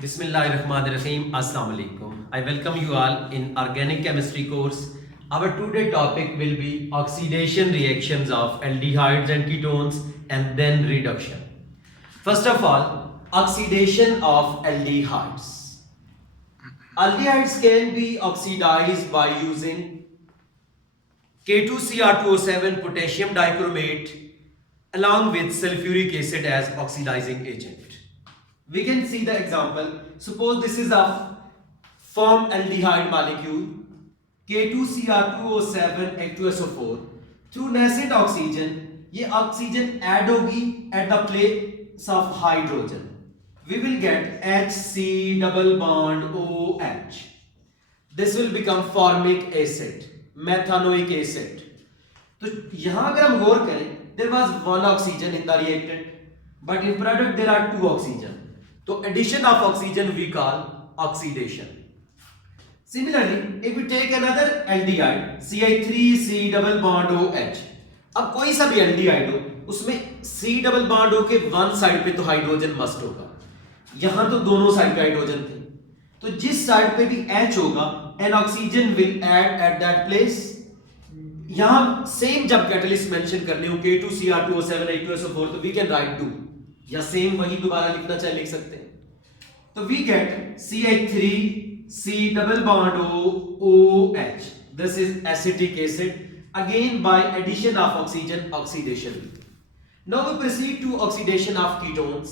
Bismillahirrahmanirrahim. Assalamu alaikum. I welcome you all in organic chemistry course. Our today topic will be oxidation reactions of aldehydes and ketones and then reduction. First of all, oxidation of aldehydes. Aldehydes can be oxidized by using K2Cr2O7 potassium dichromate along with sulfuric acid as oxidizing agent. We can see the example. Suppose this is a formed aldehyde molecule K2Cr2O7 H2SO4. Through nascent oxygen, ये oxygen add होगी at the place of hydrogen. We will get HC double bond OH. This will become formic acid, methanoic acid. तो यहाँ अगर हम गौर करें, there was one oxygen in the reactant, but in product there are two oxygen. So addition of oxygen we call oxidation. Similarly, if we take another aldehyde CH3C double bond OH, अब कोई सा भी aldehyde हो, उसमें C double bond O के one side पे तो hydrogen must होगा. यहाँ तो दोनों साइड पे हाइड्रोजन थे, तो जिस साइड पे भी H होगा, an oxygen will add at that place. यहाँ सेम जब कैटलिस्ट मेंशन करने हो K2Cr2O7 H2SO4 तो we can write 2 या सेम वही दोबारा लिखना चाहे लिख सकते हैं. तो we get CH3C double bond OH. This is acetic acid. Again by addition of oxygen, oxidation. Now we proceed to oxidation of ketones.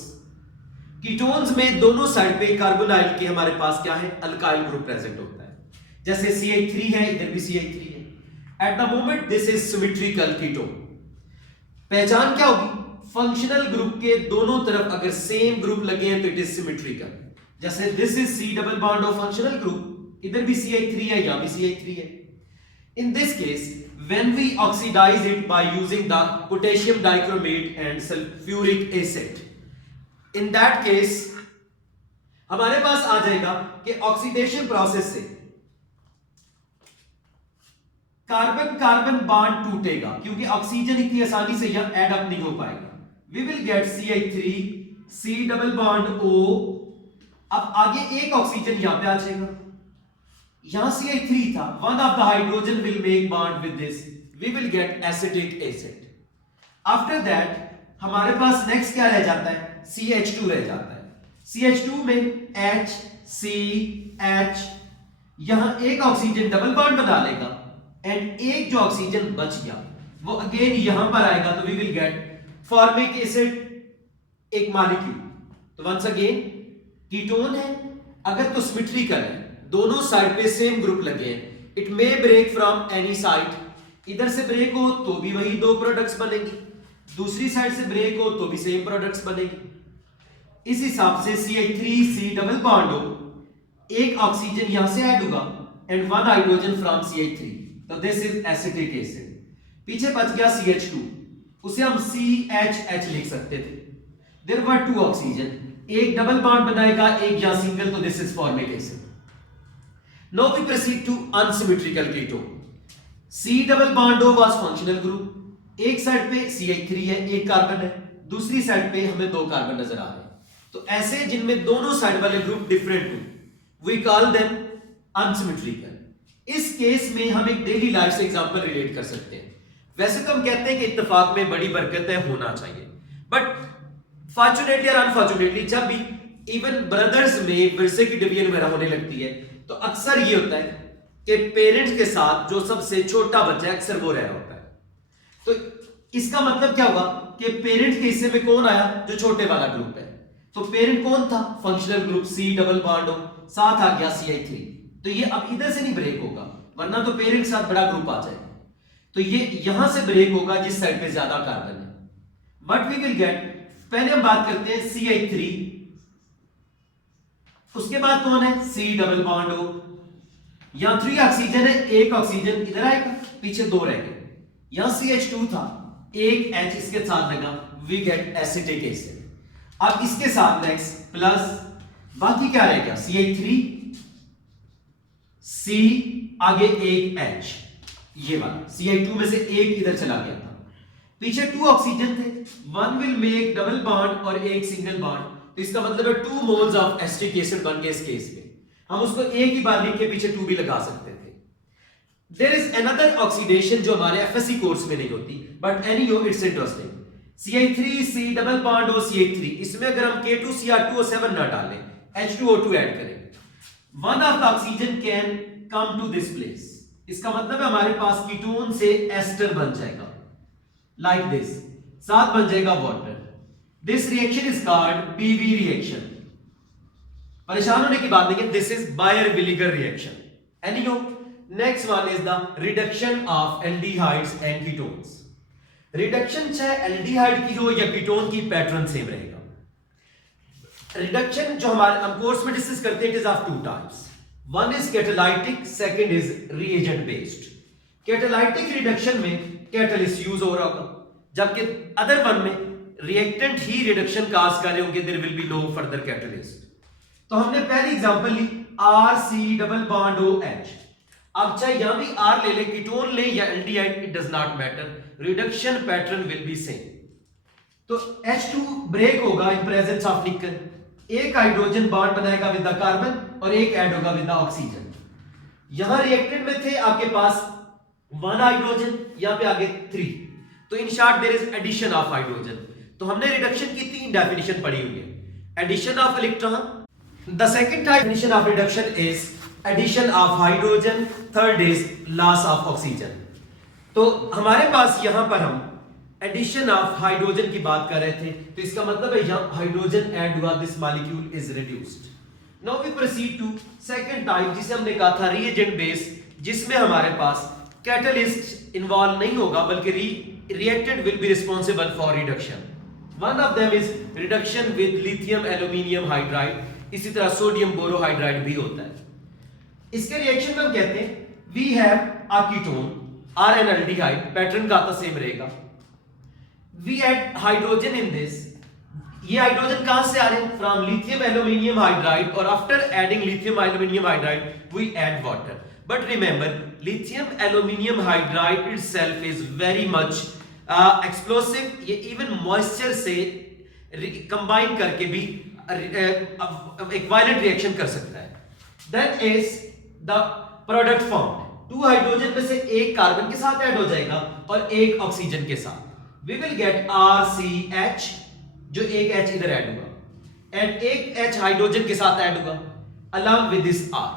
Ketones में दोनों साइड पे कार्बोनाइल के हमारे पास क्या है, अल्काइल ग्रुप प्रेजेंट होता है. जैसे CH3 है, इधर भी CH3 है. At the moment this is symmetrical ketone. पहचान क्या होगी, फंक्शनल ग्रुप के दोनों तरफ अगर सेम ग्रुप लगे हैं तो इट इज सिमेट्रिकल. जैसे this is C double bond of functional group, इधर भी CH3 है, यहां भी CH3 है. In this case, when we oxidize it by using the potassium dichromate and sulfuric acid, in that case हमारे पास आ जाएगा कि ऑक्सीडेशन प्रोसेस से कार्बन कार्बन बॉन्ड टूटेगा क्योंकि ऑक्सीजन इतनी आसानी से यहां ऐड अप नहीं हो पाएगा. We will get CH3 C double bond O. अब आगे एक ऑक्सीजन यहां पे आ जाएगा, यहां CH3 था, one of the hydrogen will make bond with this. We will get acetic acid. After that हमारे पास नेक्स्ट क्या रह जाता है, CH2 रह जाता है. CH2 में H C H, यहां एक ऑक्सीजन डबल बॉन्ड बना लेगा एंड एक जो ऑक्सीजन बच गया वो अगेन यहां पर आएगा, तो we will get formic acid, एक मॉलिक्यूल. तो वंस अगेन कीटोन है, अगर तो सिमेट्रिकल है, दोनों साइड पे सेम ग्रुप लगे हैं, it may break from any side. इधर से ब्रेक हो तो भी वही दो प्रोडक्ट्स बनेंगी, दूसरी साइड से ब्रेक हो तो भी सेम प्रोडक्ट्स बनेगी. इस हिसाब से CH3C डबल बॉन्ड हो, एक ऑक्सीजन यहां से ऐड होगा and one hydrogen from CH3, तो दिस इज एसिटिक एसिड. पीछे बच गया CH2, उसे हम CHH लिख सकते थे. देयर वर टू ऑक्सीजन, एक डबल बॉन्ड बनाएगा, एक यहां सिंगल, तो this is formic acid. Now we proceed to unsymmetrical ketone. C double bond O was functional group, एक साइड पे CH3 है, एक कार्बन है, दूसरी साइड पे हमें दो कार्बन नजर आ रहे हैं. तो ऐसे जिनमें दोनों साइड वाले ग्रुप डिफरेंट हो, वी कॉल देम अनसिमेट्रिकल. इस केस में हम एक डेली लाइफ से एग्जांपल रिलेट कर सकते हैं. वैसे तो हम कहते हैं कि इत्तेफाक में बड़ी बरकत है, होना चाहिए, बट फॉर्चुनेटली और अनफॉर्चुनेटली जब भी इवन ब्रदर्स में विरसे की डिवीजन वगैरह होने लगती है तो अक्सर ये होता है कि पेरेंट्स के साथ जो सबसे छोटा बच्चा है अक्सर वो रह रहा होता है. तो इसका मतलब क्या होगा कि पेरेंट्स के हिस्से में कौन आया, जो छोटे वाला ग्रुप है. तो पेरेंट कौन था, functional group C double bond हो, साथ आ गया CH3, तो ये अब इधर से नहीं ब्रेक होगा, वरना तो पेरेंट के साथ बड़ा ग्रुप आ जाएगा. तो ये यहां से ब्रेक होगा जिस साइड पे ज्यादा कार्बन है. व्हाट वी विल गेट, पहले हम बात करते हैं CH3, उसके बाद कौन है C डबल बॉन्ड O. यहां 3 ऑक्सीजन है, एक ऑक्सीजन इधर आएगा, पीछे 2 रह गए. यहां CH2 था, एक H इसके साथ लगा, वी गेट एसिटिक एसिड. अब इसके साथ नेक्स्ट प्लस, बाकी क्या रह गया, CH3 C, आगे एक H, ये वाला CH2 में से एक इधर चला गया था. पीछे 2 ऑक्सीजन थे, one will make double bond और एक सिंगल बॉन्ड, तो इसका मतलब है 2 मोल्स ऑफ एसिटिक एसिड बन गए इस केस में। हम उसको एक ही बार लिख के पीछे 2 भी लगा सकते थे। देयर इज अनदर ऑक्सीडेशन जो हमारे एफएससी कोर्स में नहीं होती, but anyhow it's interesting. CH3 C double bond O CH3, इसमें अगर हम K2Cr2O7 ना डालें, H2O2 ऐड करें, one of the oxygen can come to this place. इसका मतलब है हमारे पास कीटोन से एस्टर बन जाएगा लाइक दिस, साथ बन जाएगा water. This reaction is called PV reaction. परेशान होने की बात नहीं है, this is Baeyer Villiger reaction. Anyhow, next one is the reduction of aldehydes and ketones. Reduction चाहे एल्डिहाइड की हो या कीटोन की, पैटर्न सेम रहेगा। रिडक्शन जो हमारे हम कोर्स में डिस्कस करते हैं, it is of 2 types. One is catalytic, second is reagent based. Catalytic reduction में कैटलिस्ट यूज हो रहा होगा, जबकि अदर वन में रिएक्टेंट ही रिडक्शन काज कर रहे होंगे, there will be no further catalyst. तो हमने पहली एग्जांपल ली RC डबल बॉन्ड OH। अब चाहे यहां भी R ले ले, कीटोन ले या aldehyde, it does not matter, reduction pattern will be same. तो H2 ब्रेक होगा इन प्रेजेंस ऑफ निकल, एक हाइड्रोजन बॉन्ड बनाएगा विद द कार्बन और एक ऐड होगा विद द ऑक्सीजन। यहां रिएक्टेंट में थे आपके पास 1 हाइड्रोजन, यहां पे आगे 3, तो in short there is addition of hydrogen. तो हमने रिडक्शन की 3 डेफिनेशन पढ़ी हुई है। Addition of electron, the second definition of reduction is addition of hydrogen, third is loss of oxygen. तो हमारे पास यहां पर हम एडिशन ऑफ हाइड्रोजन की बात कर रहे थे, तो इसका मतलब है यहां हाइड्रोजन ऐड हुआ, this molecule is reduced. Now we proceed to second type, जिसे हमने कहा था रिएजेंट बेस, जिसमें हमारे पास कैटलिस्ट इन्वॉल्व नहीं होगा, बल्कि reactant will be responsible for reduction. One of them is reduction with lithium aluminium hydride, इसी तरह सोडियम बोरोहाइड्राइड भी होता है। इसके रिएक्शन में हम कहते हैं we have a ketone R an aldehyde, pattern का तो सेम रहेगा। We add hydrogen in this, ये हाइड्रोजन कहां से आ रहे हैं? फ्रॉम लिथियम एल्यूमिनियम हाइड्राइड, और after adding lithium aluminium hydride we add water. But remember, lithium aluminium hydride itself is very much explosive, ये इवन मॉइस्चर से कंबाइन करके भी एक वायलेंट रिएक्शन कर सकता है। Then is the product formed, 2 hydrogen में से एक कार्बन के साथ ऐड हो जाएगा और एक ऑक्सीजन के साथ, we will get RCH, जो एक H इधर ऐड होगा, एंड एक H हाइड्रोजन के साथ ऐड होगा along with this R।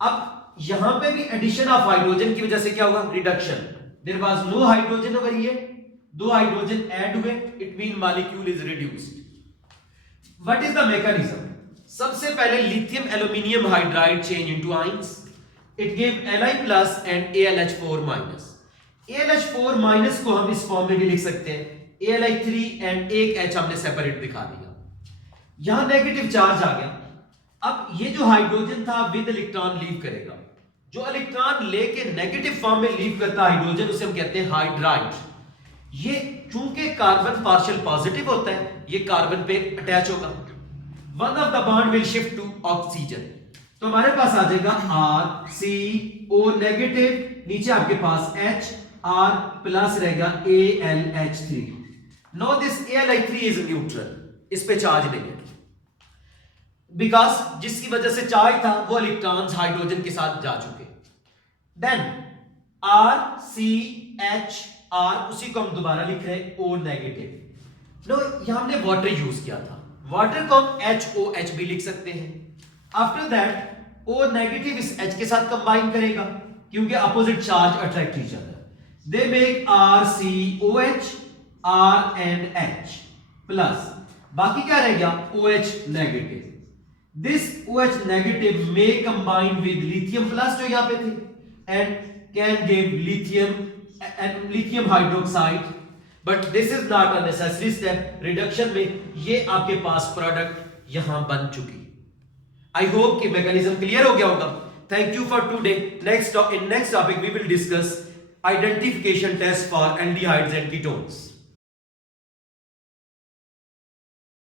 अब यहां पे भी एडिशन ऑफ हाइड्रोजन की वजह से क्या होगा? Reduction. There was no hydrogen over here, 2 hydrogen add हुए, it mean molecule is reduced. What is the mechanism? सबसे पहले lithium aluminium hydride change into ions, it give Li+ and AlH4-। AlH4 minus को हम इस form में भी लिख सकते हैं, Al3 एंड एक H हमने सेपरेट दिखा दिया। यहां नेगेटिव चार्ज आ गया। अब ये जो हाइड्रोजन था विद इलेक्ट्रॉन लीव करेगा, जो इलेक्ट्रॉन लेके नेगेटिव फॉर्म में लीव करता है हाइड्रोजन, उसे हम कहते हैं हाइड्राइड। ये चूंकि कार्बन पार्शियल पॉजिटिव होता है, ये कार्बन पे अटैच होगा, one of the bond will shift to oxygen, तो हमारे पास आ जाएगा RCO नेगेटिव, नीचे आपके पास H, R प्लस रहेगा AlH3। No this Al3 is neutral, इस पे चार्ज नहीं है, बिकॉज जिसकी वजह से चार्ज था वो इलेक्ट्रॉन्स हाइड्रोजन के साथ जा चुके। देन RCHR, उसी को हम दोबारा लिख रहे हैं O नेगेटिव। नो, यहां हमने वाटर यूज किया था, वाटर को हम HOH भी लिख सकते हैं। आफ्टर दैट O नेगेटिव इस H के साथ कंबाइन करेगा, क्योंकि opposite charge attract each other, they make RCOH, R and H plus, बाकी क्या रह गया? OH negative. This OH negative may combine with lithium plus जो यहां पे थे and can give lithium hydroxide, but this is not a necessary step। Reduction में ये आपके पास प्रोडक्ट यहां बन चुकी। आई होप कि मैकेनिज्म क्लियर हो गया होगा। Thank you for today. Next topic we will discuss identification test for aldehydes and ketones।